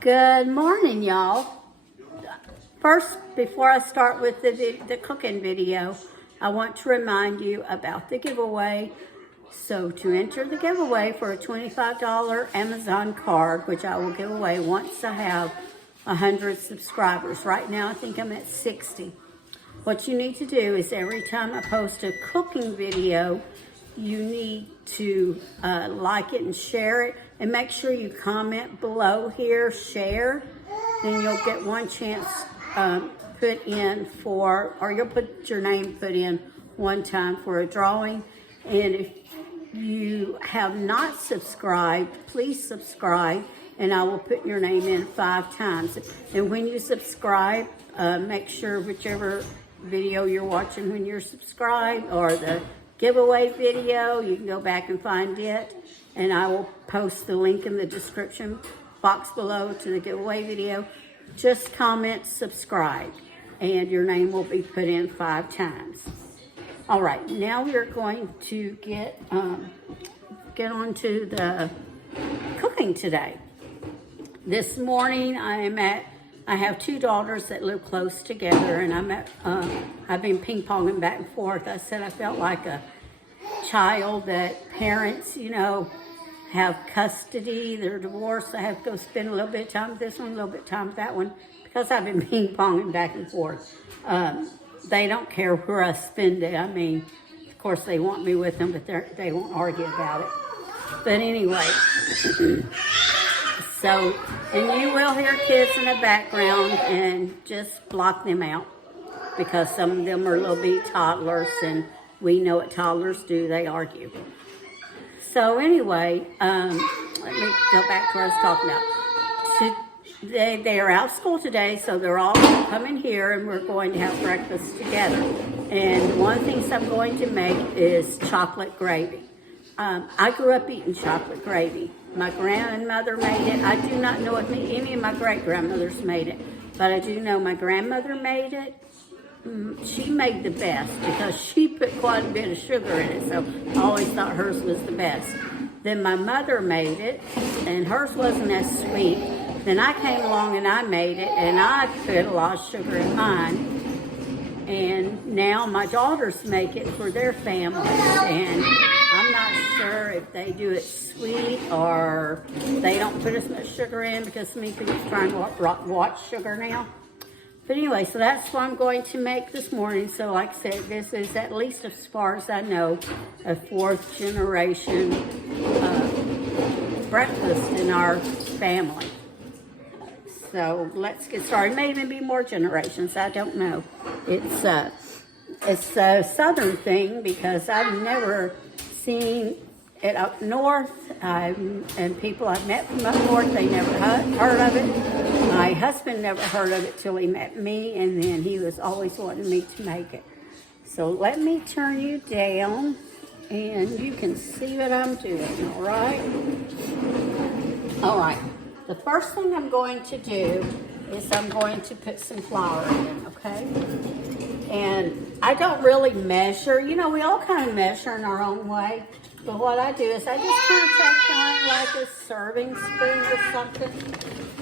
Good morning, y'all. First, before I start with the cooking video, I want to remind you about the giveaway. So to enter the giveaway for a $25 Amazon card, which I will give away once I have 100 subscribers. Right now, I think I'm at 60. What you need to do is every time I post a cooking video, you need to like it and share it, and make sure you comment below here, share. Then you'll get one chance put in for, or you'll put your name put in one time for a drawing. And if you have not subscribed, please subscribe, and I will put your name in 5 times. And when you subscribe, make sure whichever video you're watching when you're subscribed, or the giveaway video, you can go back and find it, and I will post the link in the description box below to the giveaway video. Just comment subscribe, and your name will be put in 5 times. All right, now we're going to get on to the cooking today. This morning I have 2 daughters that live close together, and I've been ping-ponging back and forth. I said I felt like a child that parents, have custody, they're divorced. I have to go spend a little bit of time with this one, a little bit of time with that one, because I've been ping-ponging back and forth. They don't care where I spend it. I mean, of course they want me with them, but they won't argue about it. But anyway, so, and you will hear kids in the background, and just block them out, because some of them are little bitty toddlers, and we know what toddlers do, they argue. So anyway, let me go back to what I was talking about. They are out of school today, so they're all coming here, and we're going to have breakfast together. And one of the things I'm going to make is chocolate gravy. I grew up eating chocolate gravy. My grandmother made it. I do not know if any of my great-grandmothers made it, but I do know my grandmother made it. She made the best because she put quite a bit of sugar in it, so I always thought hers was the best. Then my mother made it, and hers wasn't as sweet. Then I came along and I made it, and I put a lot of sugar in mine. And now my daughters make it for their families, and I'm not sure if they do it sweet or they don't put as much sugar in, because so many people are trying to watch sugar now. But anyway, so that's what I'm going to make this morning. So like I said, this is, at least as far as I know, a 4th generation breakfast in our family. So let's get started. May even be more generations, I don't know. It's a southern thing, because I've never seen it up north, and people I've met from up north, they never heard of it. My husband never heard of it till he met me, and then he was always wanting me to make it. So let me turn you down, and you can see what I'm doing, all right? All right, the first thing I'm going to do is I'm going to put some flour in, okay? And I don't really measure. We all kind of measure in our own way. But what I do is I just kind of take mine like a serving spoon or something.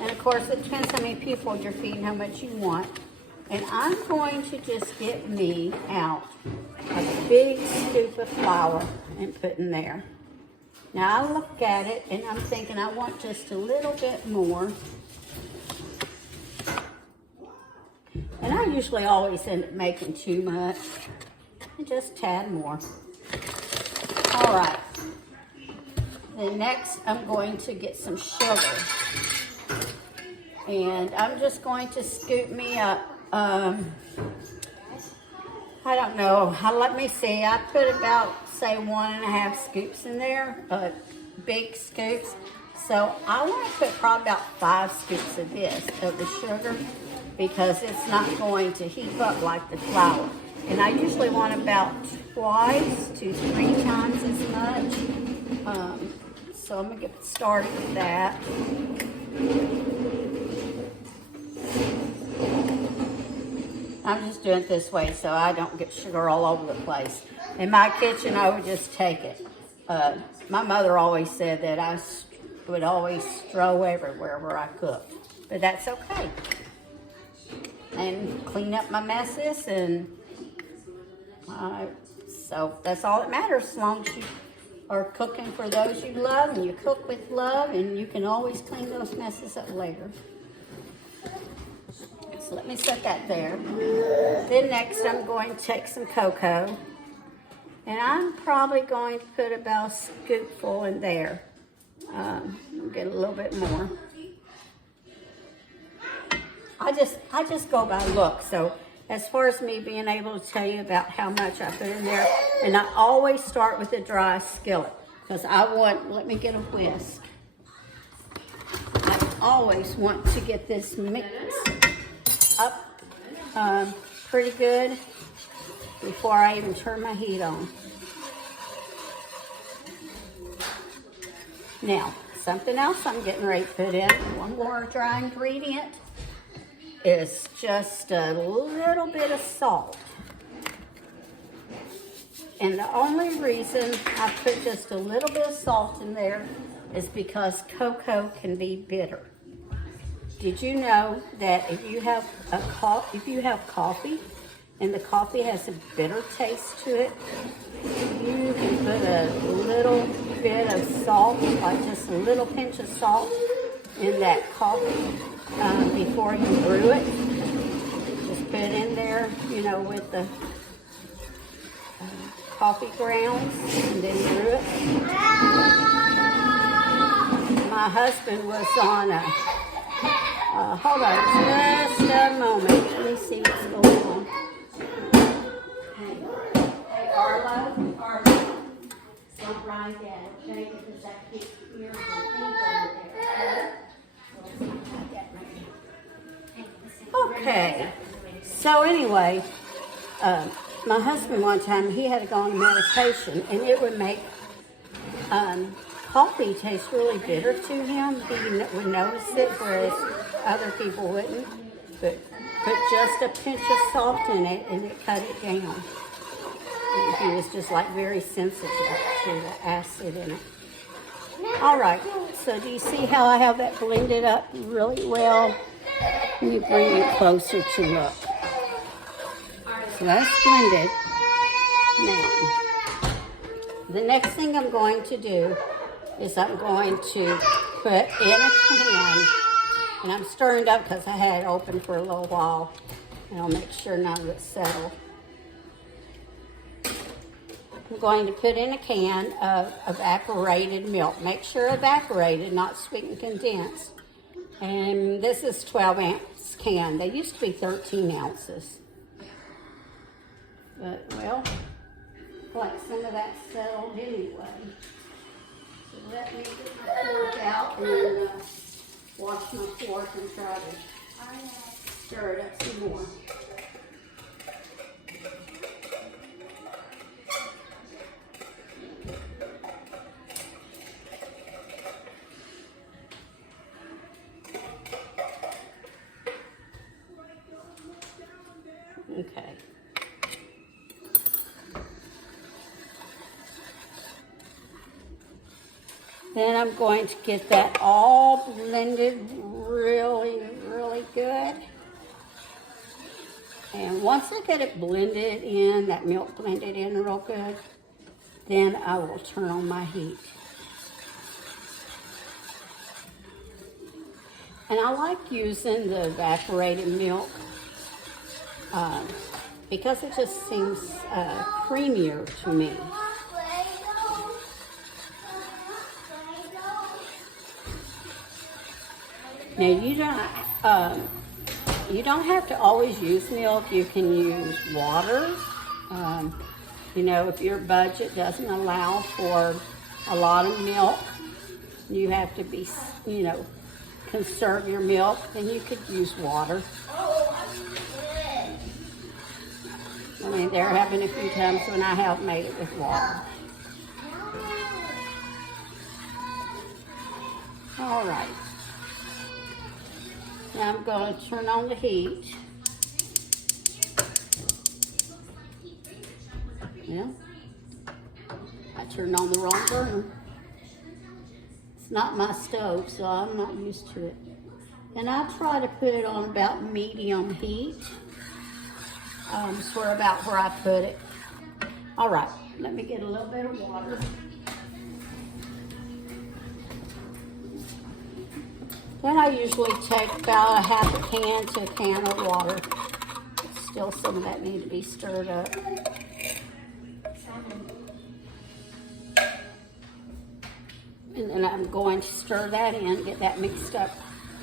And of course, it depends how many people you're feeding, how much you want. And I'm going to just get me out a big scoop of flour and put in there. Now I look at it and I'm thinking I want just a little bit more. And I usually always end up making too much. And just a tad more. All right. Then next I'm going to get some sugar. And I'm just going to scoop me up, I don't know, let me see, I put about, say, 1.5 scoops in there, big scoops. So I want to put probably about 5 scoops of this, of the sugar, because it's not going to heap up like the flour. And I usually want about 2 to 3 times as much. So I'm going to get started with that. I'm just doing it this way so I don't get sugar all over the place. In my kitchen, I would just take it. My mother always said that I would always strow everywhere where I cooked. But that's okay. And clean up my messes, and so that's all that matters, as long as you are cooking for those you love and you cook with love, and you can always clean those messes up later. So let me set that there. Then next I'm going to take some cocoa, and I'm probably going to put about a scoopful in there. I'll get a little bit more. I just go by look. So as far as me being able to tell you about how much I put in there, and I always start with a dry skillet because let me get a whisk. I always want to get this mix up pretty good before I even turn my heat on. Now, something else I'm getting ready to put in, one more dry ingredient, is just a little bit of salt. And the only reason I put just a little bit of salt in there is because cocoa can be bitter. Did you know that if you have coffee and the coffee has a bitter taste to it, you can put a little bit of salt, like just a little pinch of salt in that coffee before you brew it. Just put it in there, with the coffee grounds, and then brew it. My husband was on hold on just a moment. Let me see what's going on. Hey, Arlo, don't ride that, okay? Because I keep hearing the people over there. Okay. So anyway, my husband one time, he had to go on medication, and it would make coffee taste really bitter to him. He would notice it, whereas other people wouldn't. But put just a pinch of salt in it, and it cut it down. And he was just like very sensitive to the acid in it. All right, so do you see how I have that blended up really well? Let me bring it closer to look. So that's blended. Now, the next thing I'm going to do is I'm going to put in a can, and I'm stirring it up because I had it open for a little while, and I'll make sure none of it's settled. I'm going to put in a can of evaporated milk. Make sure evaporated, not sweetened condensed. And this is 12-ounce can. They used to be 13 ounces. But, well, like some of that settled anyway. So let me get my fork out and wash my fork and try to stir it up some more. Okay. Then I'm going to get that all blended really, really good. And once I get it blended in, that milk blended in real good, then I will turn on my heat. And I like using the evaporated milk because it just seems creamier to me. Now you don't have to always use milk. You can use water. If your budget doesn't allow for a lot of milk, you have to be, conserve your milk, then you could use water. I mean, there have been a few times when I have made it with water. All right. Now I'm going to turn on the heat. Yeah, I turned on the wrong burner. It's not my stove, so I'm not used to it. And I try to put it on about medium heat. Sort of about where I put it. All right, let me get a little bit of water. Then I usually take about a half a can to a can of water. Still some of that needs to be stirred up. And then I'm going to stir that in, get that mixed up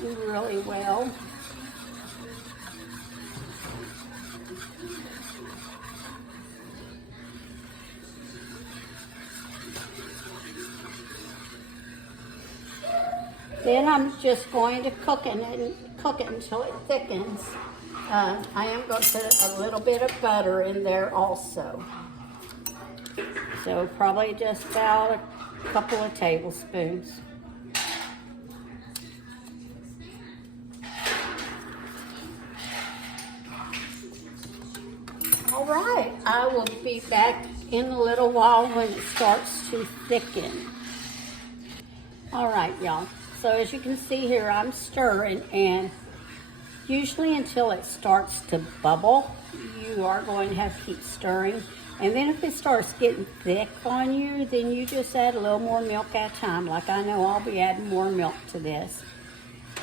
really well. Then I'm just going to cook it until it thickens. I am going to put a little bit of butter in there also. So probably just about a couple of tablespoons. All right, I will be back in a little while when it starts to thicken. All right, y'all. So as you can see here, I'm stirring, and usually until it starts to bubble, you are going to have to keep stirring. And then if it starts getting thick on you, then you just add a little more milk at a time. Like I know I'll be adding more milk to this.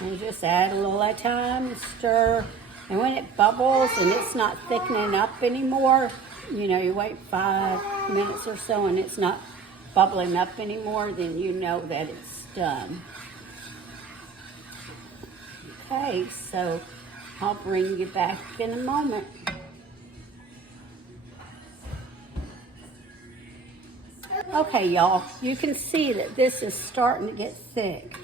And you just add a little at a time and stir. And when it bubbles and it's not thickening up anymore, you know, you wait 5 minutes or so and it's not bubbling up anymore, then you know that it's done. Okay, so I'll bring you back in a moment. Okay, y'all, you can see that this is starting to get thick.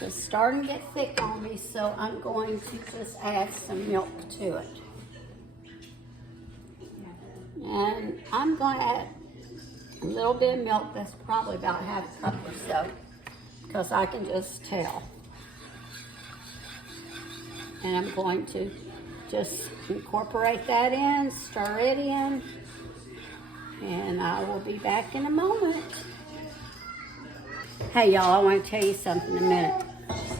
It's starting to get thick on me, so I'm going to just add some milk to it. And I'm going to add a little bit of milk. That's probably about half a cup or so, because I can just tell. And I'm going to just incorporate that in, stir it in, and I will be back in a moment. Hey y'all, I want to tell you something in a minute.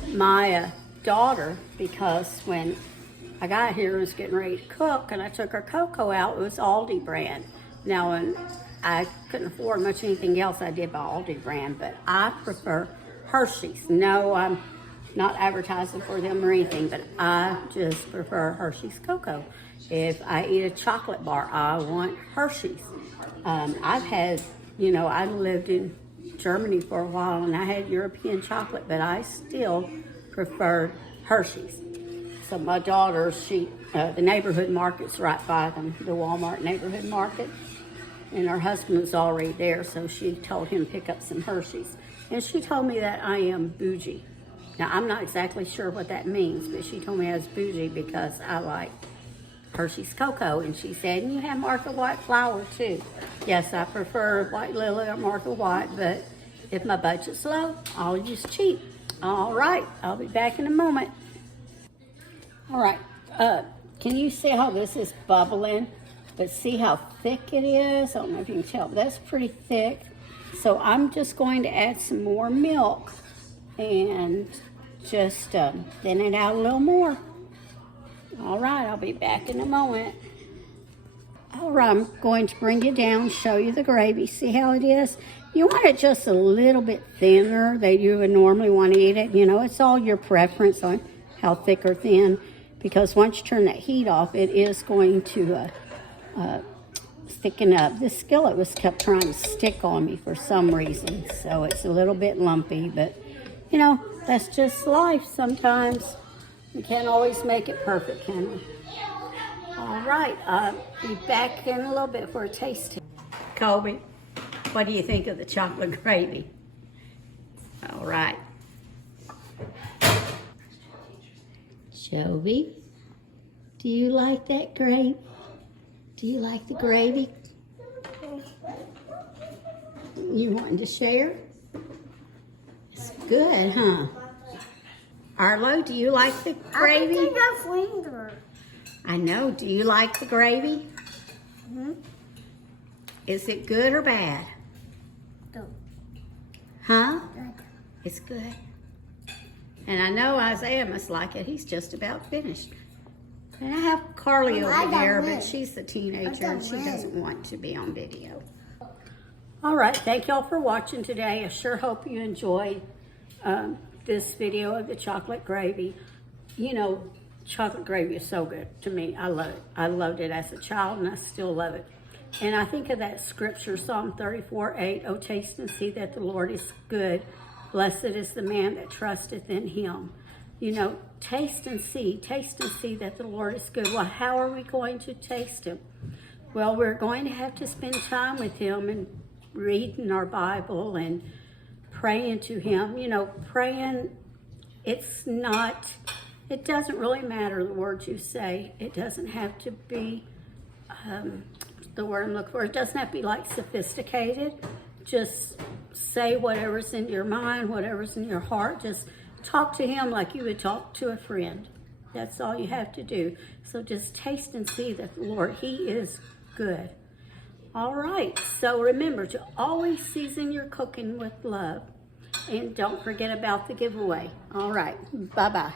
My daughter, because when I got here and was getting ready to cook and I took her cocoa out, it was Aldi brand. Now, when I couldn't afford much anything else, I did buy Aldi brand, but I prefer Hershey's. No, I'm not advertising for them or anything, but I just prefer Hershey's cocoa. If I eat a chocolate bar, I want Hershey's. I've had, you know, I lived in Germany for a while and I had European chocolate, but I still preferred Hershey's. So my daughter, the neighborhood market's right by them, the Walmart neighborhood market, and her husband was already there, so she told him to pick up some Hershey's. And she told me that I am bougie. Now, I'm not exactly sure what that means, but she told me I was bougie because I like Hershey's cocoa. And she said, and you have Martha White flour too. Yes, I prefer White Lily or Martha White, but if my budget's low, I'll use cheap. All right, I'll be back in a moment. All right, can you see how this is bubbling? But see how thick it is? I don't know if you can tell, but that's pretty thick. So I'm just going to add some more milk and just thin it out a little more. All right, I'll be back in a moment. All right, I'm going to bring you down, show you the gravy. See how it is? You want it just a little bit thinner than you would normally want to eat it. You know, it's all your preference on how thick or thin, because once you turn that heat off, it is going to thicken up. This skillet was kept trying to stick on me for some reason, so it's a little bit lumpy, but you know, that's just life sometimes. We can't always make it perfect, can we? All right, be back in a little bit for a taste. Colby, what do you think of the chocolate gravy? All right. Jovi, do you like that gravy? Do you like the gravy? You wanting to share? It's good, huh? Arlo, do you like the gravy? I think that's finger. I know. Do you like the gravy? Mm-hmm. Is it good or bad? Good. Huh? Good. It's good. And I know Isaiah must like it. He's just about finished. And I have Carly I over got there, one. but she's the teenager and she doesn't want to be on video. All right, thank y'all for watching today. I sure hope you enjoyed this video of the chocolate gravy. You know, chocolate gravy is so good to me. I love it. I loved it as a child and I still love it. And I think of that scripture, Psalm 34:8, "Oh, taste and see that the Lord is good. Blessed is the man that trusteth in him." You know, taste and see that the Lord is good. Well, how are we going to taste him? Well, we're going to have to spend time with him and reading our Bible and praying to him. You know, praying, it doesn't really matter the words you say. It doesn't have to be, the word I'm looking for, it doesn't have to be like sophisticated. Just say whatever's in your mind, whatever's in your heart. Just talk to him like you would talk to a friend. That's all you have to do. So just taste and see that the Lord, he is good. All right, so remember to always season your cooking with love. And don't forget about the giveaway. All right, bye-bye.